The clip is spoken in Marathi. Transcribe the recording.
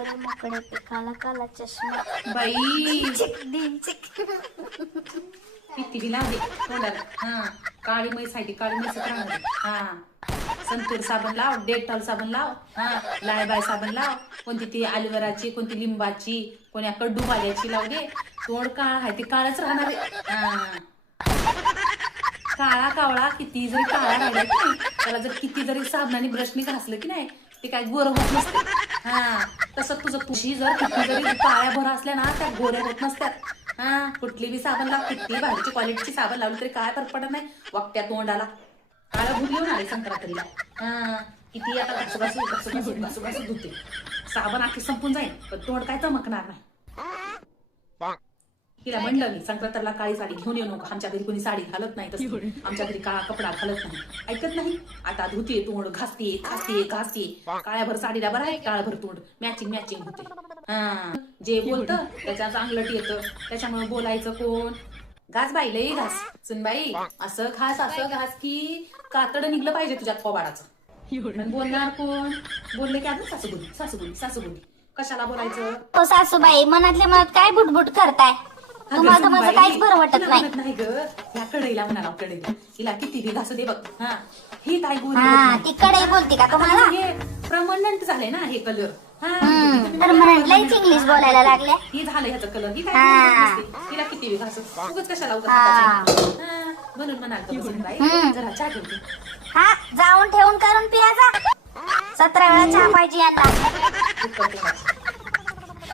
गोरे मोकळे पे काला काला चष्मा बाई चिक दिन चिक. किती बी लावली तोंडाला. हा काळी म्हैस आहे ती, काळी म्हैस राहणार. हा संतूर साबण लाव, डेटॉल साबण लाव, हा लायबाय साबण लाव, कोणती ती ॲलोवेराची, कोणती लिंबाची, कोण्या कडू पाल्याची लावू दे. तोंड काळा आहे ते काळच राहणार आहे. हा काळा कावळा किती जरी काळा राहिला की नाही, त्याला जर किती जरी साबणाने ब्रशने घासलं की नाही ते काय गोरं होत नसते. हा तसं तुझं तुझी जर किती जरी काळ्या भरा असल्या ना त्या गोऱ्या होत नसत्यात. हा कुठली बी साबण लाव, किती भारीची क्वालिटीची साबण लावली तरी काय फरक पडत नाही वाकट्या तोंडाला. काळं भूल येऊन आले संक्रांतीला. हा किती आता घासू धुते, साबण आखी संपून जाईल पण तोंड काय चमकणार नाही. तिला म्हणलं मी संक्रांतीला काळी साडी घेऊन येऊ नको, आमच्या घरी कोणी साडी घालत नाही, तसं आमच्या घरी काळा कपडा घालत नाही. ऐकत नाही. आता धुते तोंड, घासते घासते घासते. काळ्याभर साडीला बरं आहे, काळाभर तोंड मॅचिंग मॅचिंग होते. हा जे बोलतं त्याच्या अंगलट येतं, त्याच्यामुळे बोलायचं कोण. घास बाई लई घास सुनबाई, असं घास की कातड निघलं पाहिजे तुझ्या थोबाडाचं. बोलणार कोण? बोलले की अजून सासूबुली कशाला बोलायचं. हो सासूबाई, मनातल्या मनात काय बुटबुट करताय? तुम्हाला तर माझं काहीच बरं वाटत नाही ग. ह्या कढईला म्हणाला, कढईला हिला किती बी घासू दे बघ. हा ही काय हा ती कढई बोलते का तुम्हाला? हे प्रमनंट झाले ना हे कलर. तर लईच इंग्लिश बोलायला लागल्या. ही झालं ह्याचा कलर, ही काय हिला किती बी घासू उगाच कशाला म्हणून म्हणाल जरा चहा ठेवते. हा जाऊन ठेवून करून पियाचा. 17 वेळा चहा पाहिजे यांना.